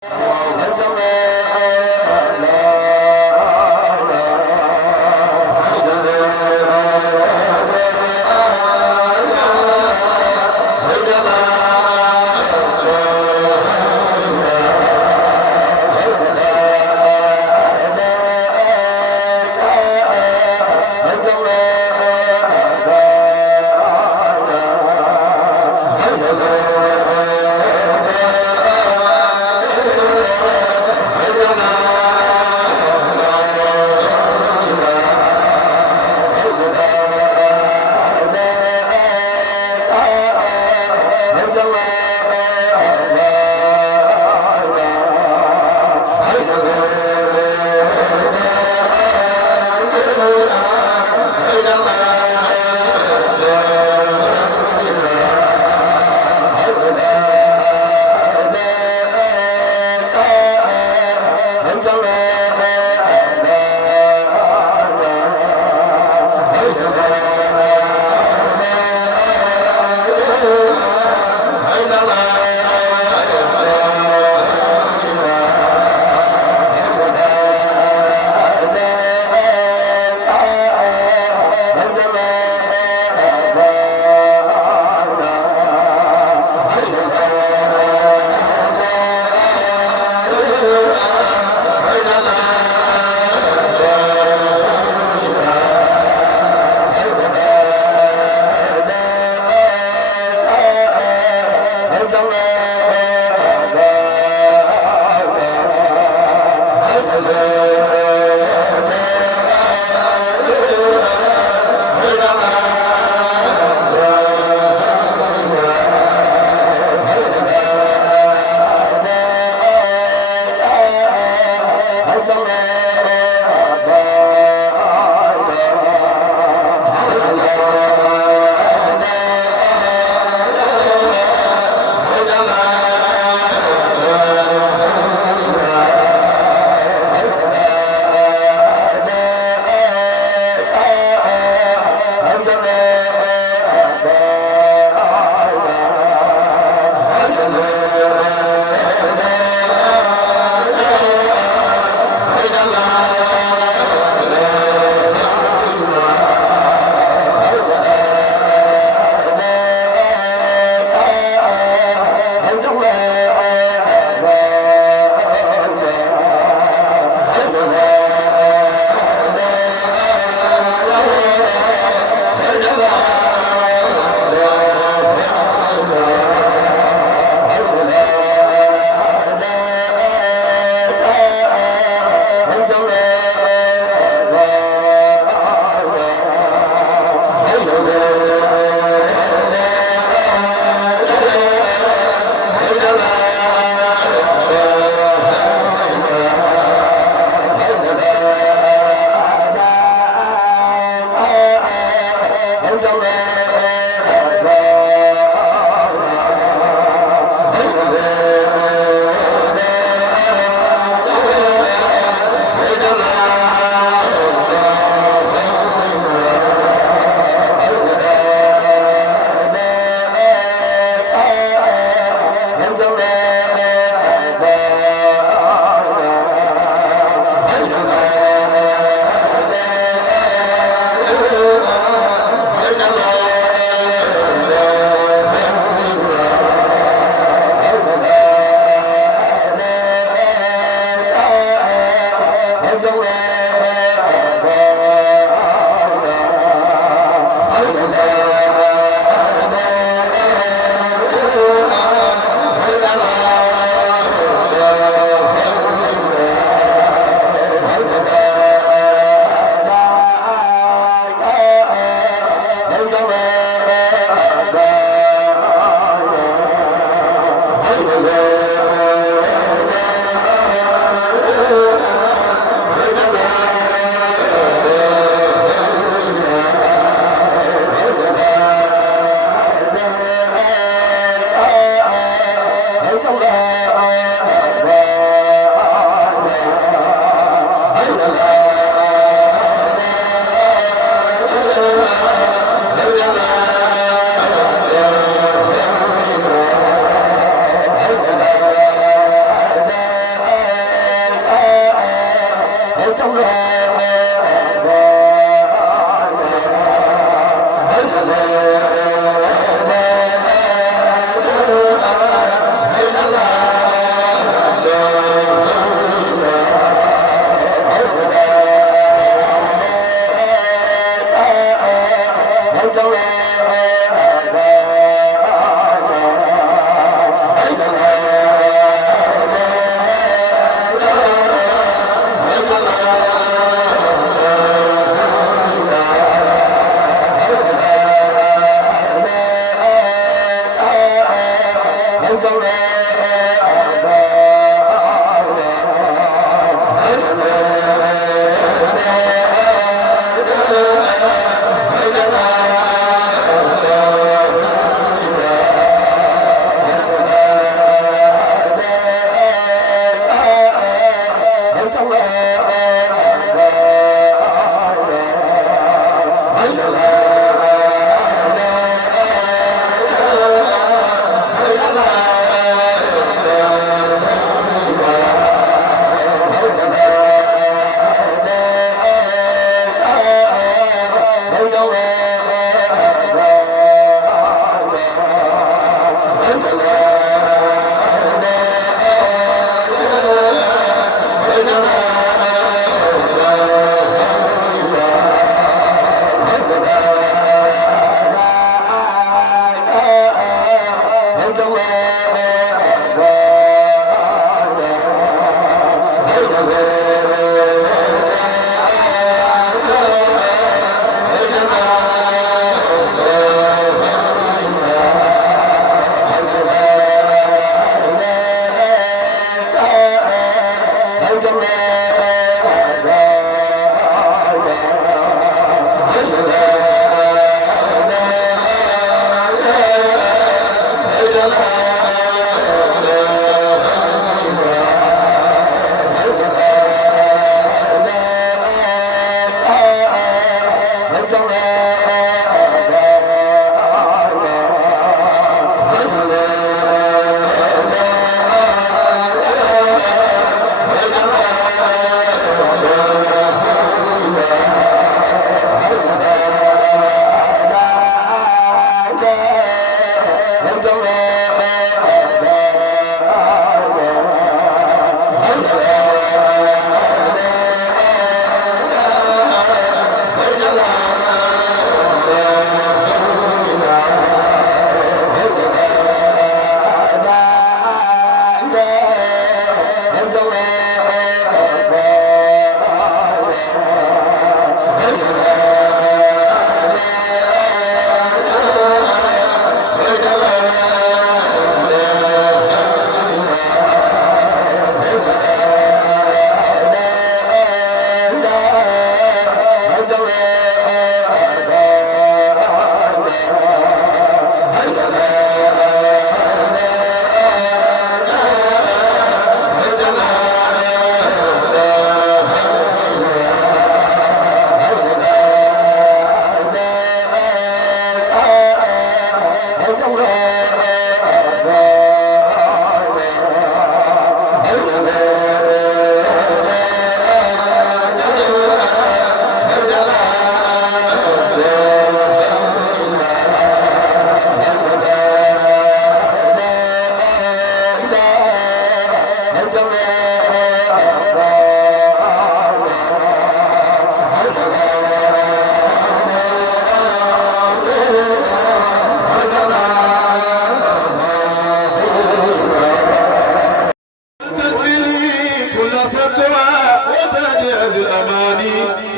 Hey,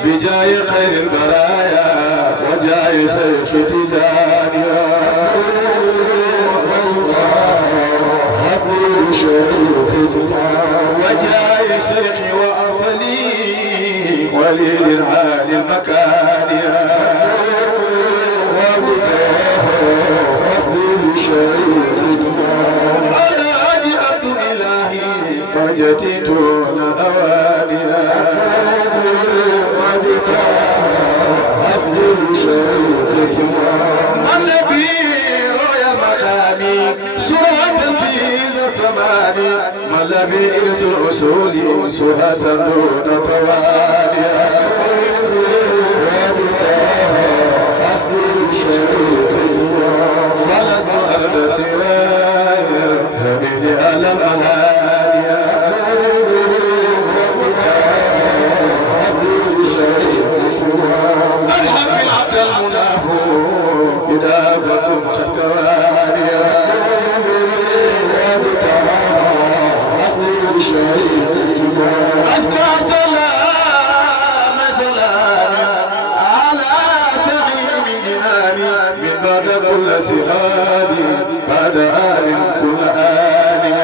بجاي خير البرايا وجاي سيف تجانيا وجاي شيخي وأصلي ولي للعالي المكانيا أنا أجأت إلهي فجتي دون الأوانيا النبي رؤيا المقامي سورة في زماني ما الذي يرسل أصولي سورة دون تواليا ولست أرد سواي هبيني على الأهاليا أنحف العبد المناه إذا فهم كوانيا أزكى سلام على سعيد جناني من بعد كل سهادي بعد آل كل آل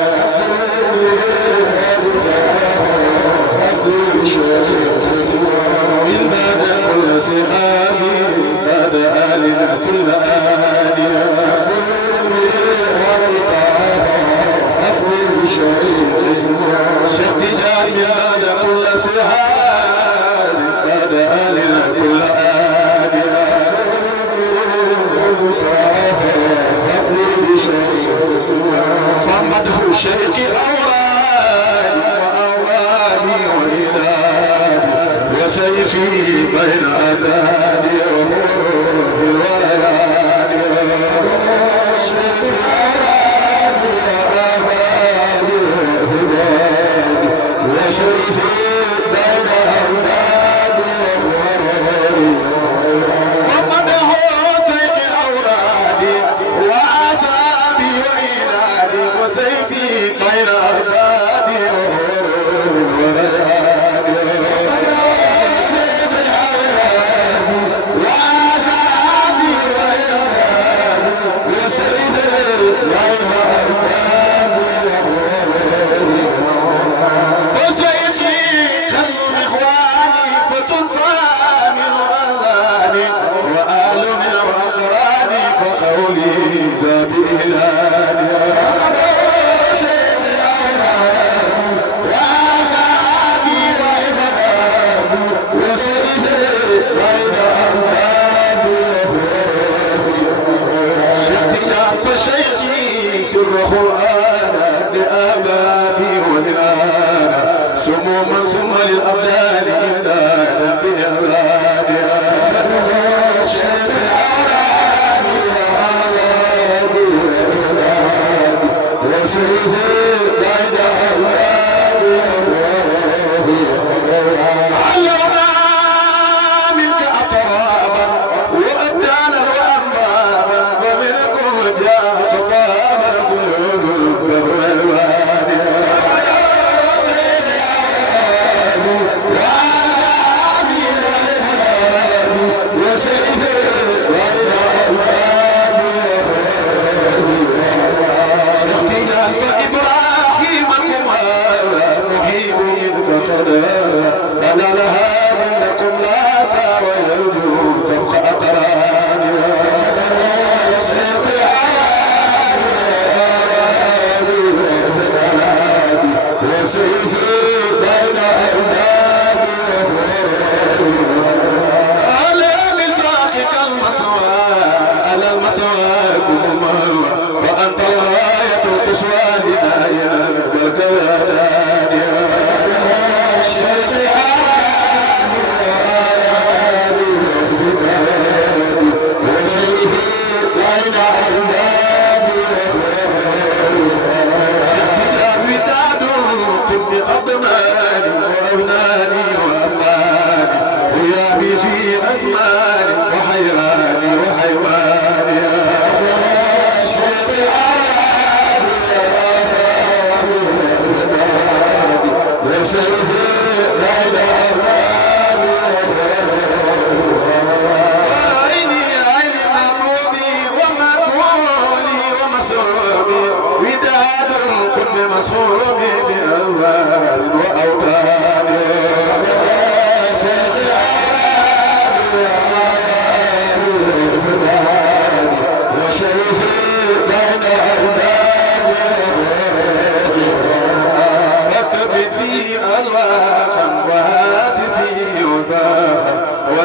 من بعد كل سهادي بعد آل كل آل شهد جامع كل سهاد بعد آل كل آل سموما ثم للأبدان إمدادا بأولادها الشيخ الأولادي وأولادي وأولادي وسيدي بعد أولادي علمنا منك أطرابا وأبدانا وأربابا ومنكم جاء خطابا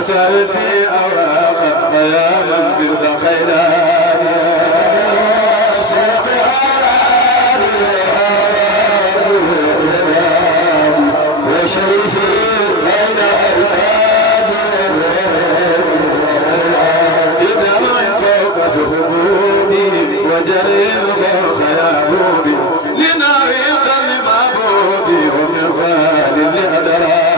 وسألتي أواقع ضياما برد خيلاني الشيخ أراني وشريفي بين أولادي إذا من فوق سهبوني وجري الغرق يعبوني لناوي القلب معبودي ومن فال لأدراني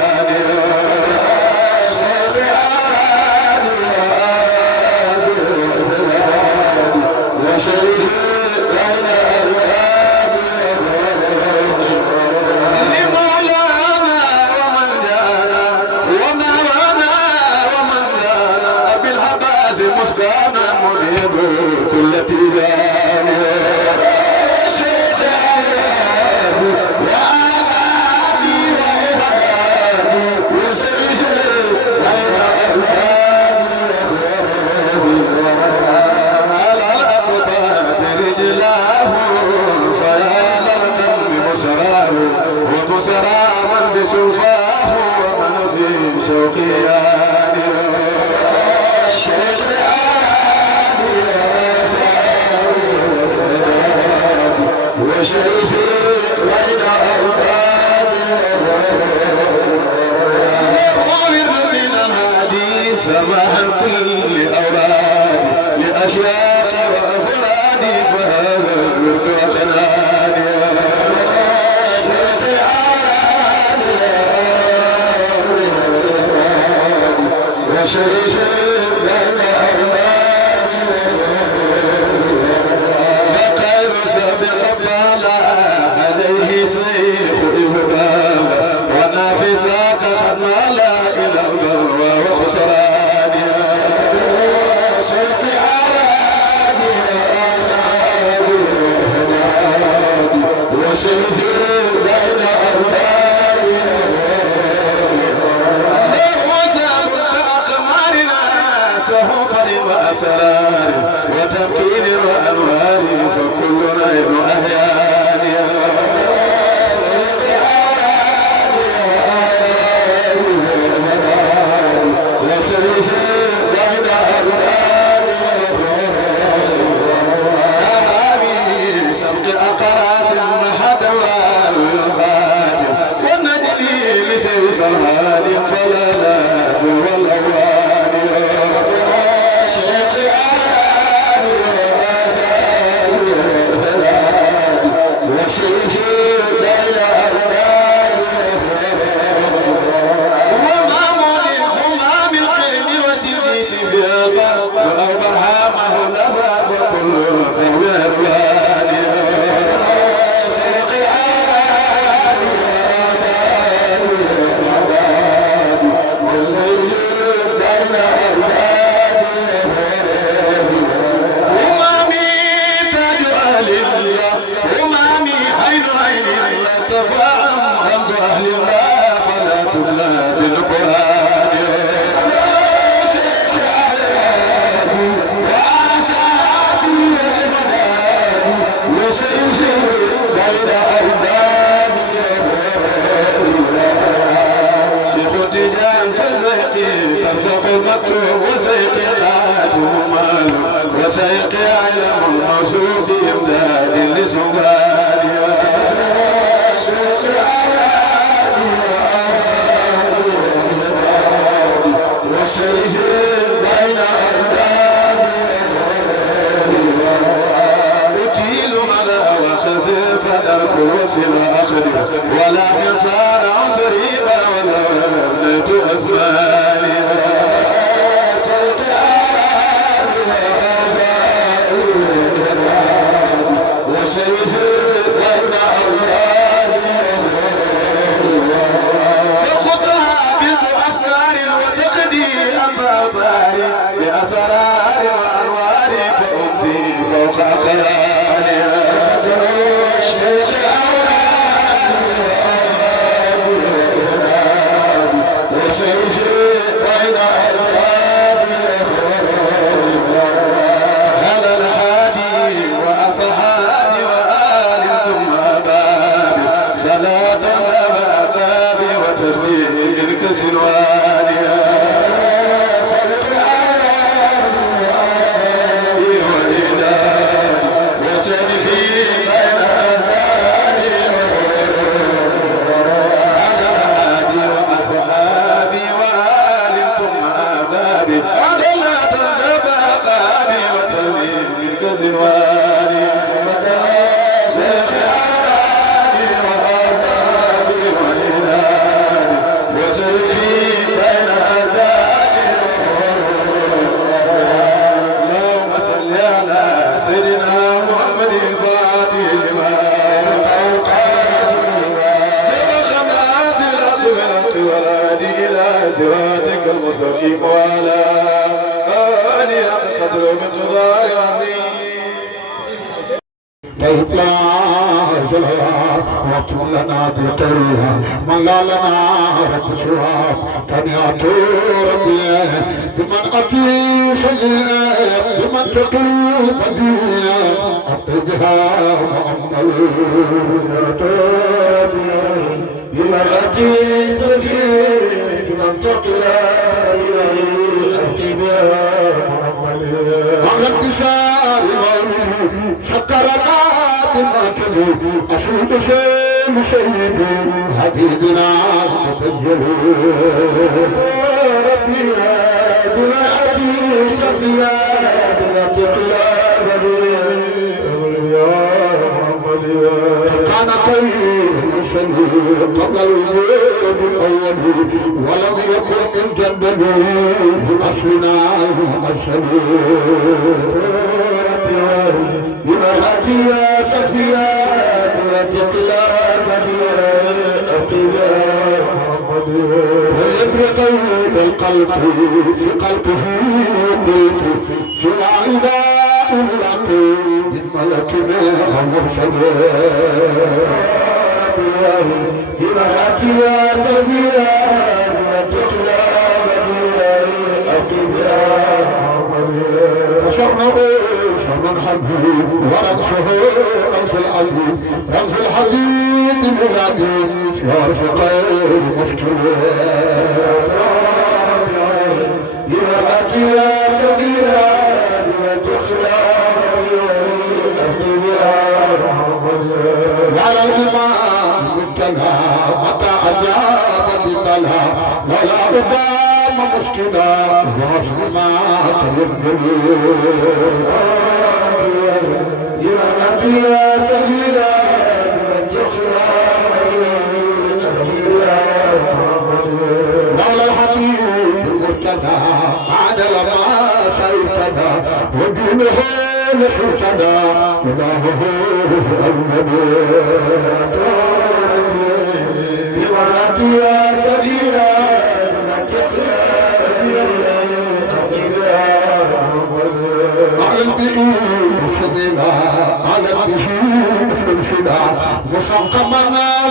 فأمهلت أهل الله فلا تبلى بالقرآن وسيفي بين أربابي شيخ تجان فزيقي تفسق المكتوب وسيقي الآت مال وسيقي علم الموصوف إمداد لسبحانه ولا صار عسريبا ولا وليت أسماني وشيخ بين أولادي يخطها بالأفكار وتقدي أمطار بأسرار وأنوار فأمسي فوق أقلاني المستقيم وعلى آله حق قدره ومقداره العظيم. طيب لنا زلها واطم لنا بطرها من لا لنا رب سواه تنيات ربي بمن أتي سيئة بمن تقي بديع أطيبها مؤمل بمن أتي سيئة بمن تقي أغلب بسار شكرنا بالأكل أشوف شيء سيد حبيبنا تبجل ربنا بما أتي سفيا بما تقلاب كان خير المسلمين قبل الوجود الأول ولم يكن من جنبه أصلنا بمرأتي يا صفيا بمرأتي ويبرق بالقلب في قلبه يميت سوى عداء العقل من ملكنا ومرسله بمرأتي يا صفيا فشرنه شرا حبيب ورمسه رمس الحبيب رمس الحبيب الهادي في عرف غير مشكل بمرأتي يا صغيرة بما تخلى على الإمام مبتلى متى أجاب ببلى ولا أبام مسكنا وعشر ما تيبدل بمرأتي يا صغيرة بما تخلى مولى الحبيب المرتدى بعد لما سيفدى ودينه لسوسدى إلهه أولد بمرأتي يا صغيرة أعلم به سبيلا أعلم به سلسلا مسقما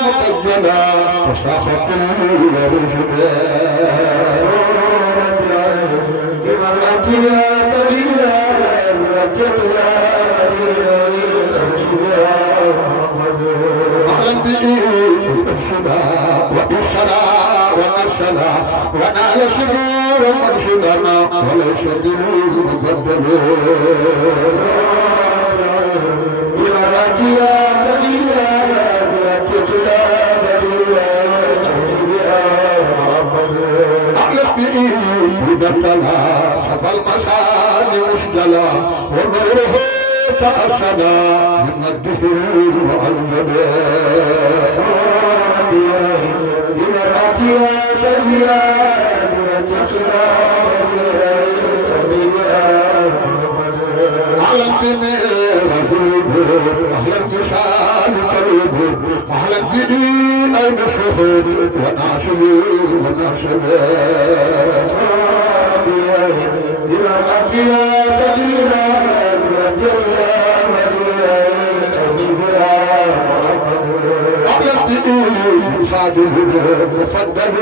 مبجلا وساق كل رجلا إمامتي يا سبيلا أعلم به السدى وإسرى ونسلا ونال سرور مرشدنا وليس دين مبدل إمامتي يا سبيلا أعلم به بدتنا صفى المسان مسجلا ونوره تأسدا من الدهر وأنزلا بمرأتي يا سبيلا أعلم بني أهلا بسال قلوب أهلا بني أين الشهود وناشلي وناشلي بمرأتي يا سبيلا أعلم بني صادق مفضل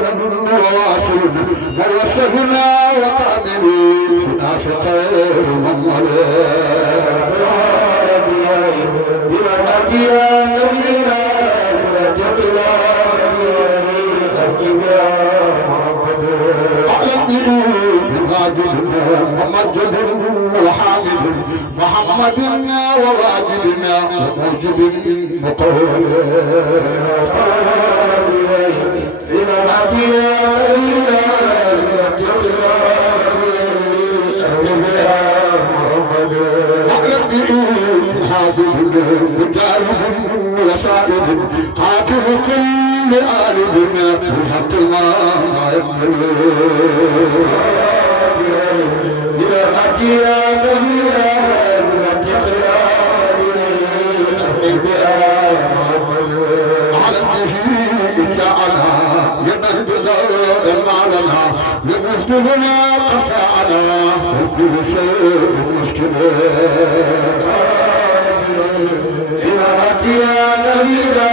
وواصل ويسرنا وقابلين ناس خير ومولى بمرأتي يا سبيلا أعلم به بماجد ومجد وحامد محمد وواجدنا وموجد مقول بمرأتي يا سبيلا أعلم به حافظ وجارب وصائب قاتل كل آلب بحق ما يقبل بمرأتي يا سبيلا أعلم به جعلها يمهد معلنا يمهدنا قساءنا وكل شيء مشكلة بمرأتي يا سبيلا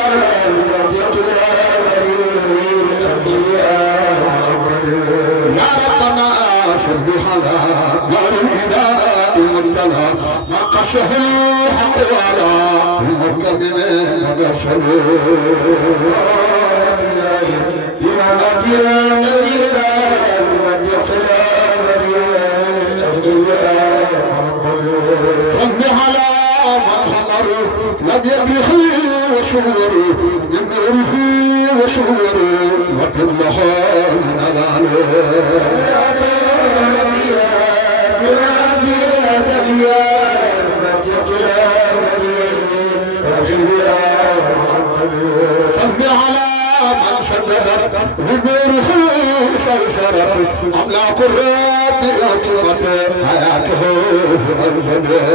يا ربنا سبحنا يا الإله المبتلى ما قصه الحق ولا المكمل وبشر بمرأتي يا سبيلا صل على محمد نبيه وشوره من نوره وشوره وكله من أذانه صل على من شددت ونوره شرشرت أملاك الرب أكبت حياته في أرزده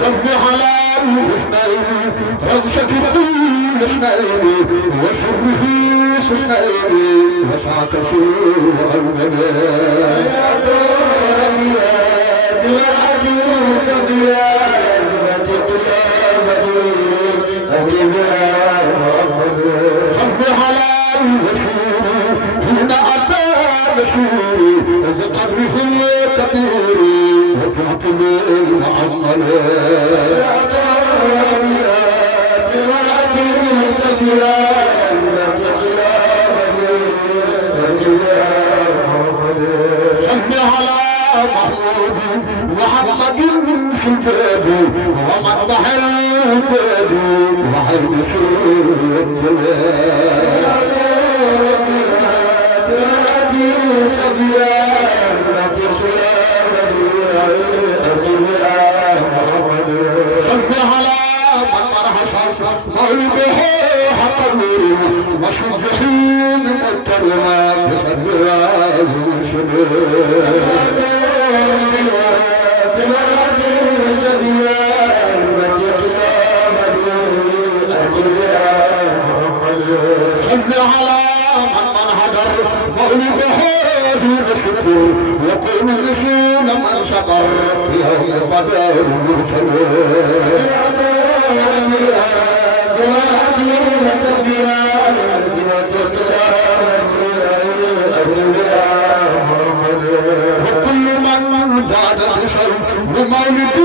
صل على الحسنين رمشة كل اسماعيل وسره اسماعيل وسعك سوء أرزده صل على الرسول حين أتى رسول بقدره الكبير وكاتب المعمل صل على محمود محمد في الجاد ومطبح الجاد وعين سور الجلال صل على من مرحص قلبه حق النور وشجه من الترمى بخبر وكل رسول من شطر يوم قدر مرسل وكل من زاد بشر بمولد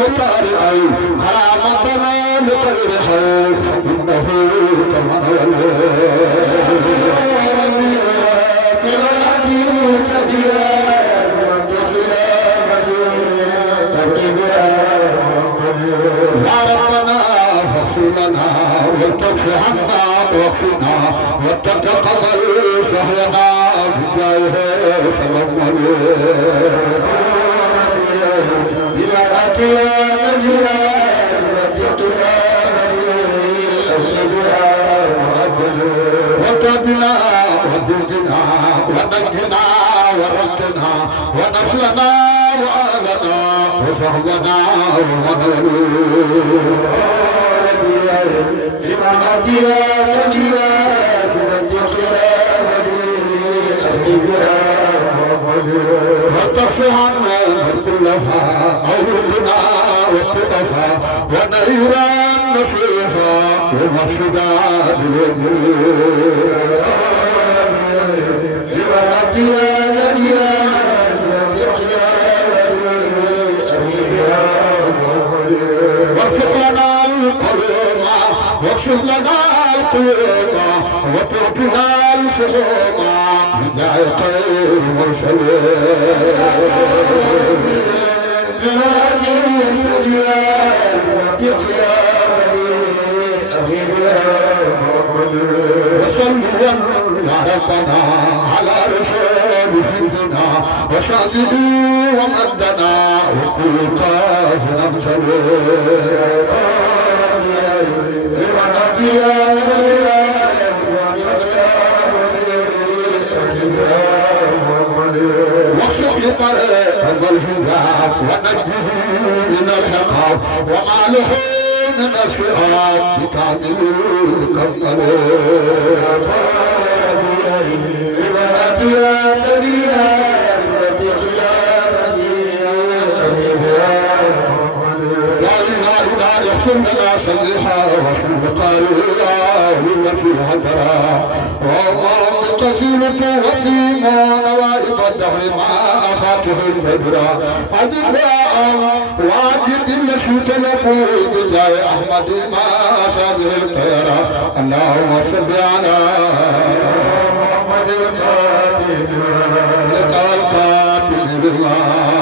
وطارئ كرامتنا لغير خير إنه كما يا ربنا فاغفر لنا وتغفر عنا واغفرنا وتتقبل سهرنا بجاهه صلى الله وتبنا وهدنا ونجنا ورقنا ونصرنا وآلنا وصحبنا وتغفر عنا كلها عودنا والتقفى ونيران نصيفا ومشداد واغفر لنا القلوب واغفر لنا القلوب وتعطنا الفهوم بداية خير وصلوا يا ربنا على رسول حبنا وشاهدوا ومدنا وكل قافنا واكشف طريق الهدى ونجه من العقاب وما له من الشهاب بكامل الكمال يا سبيلا يغفر لنا صليحا وحب قارئا والتي هدرا والله كثيرة وسيما نوائب الدهر مع أخاته البدرا أدباء واجد النشي تلقوا بجاي أحمد ما صادر الخيرا اللهم صل على محمد الفاتح لك القاتل بالله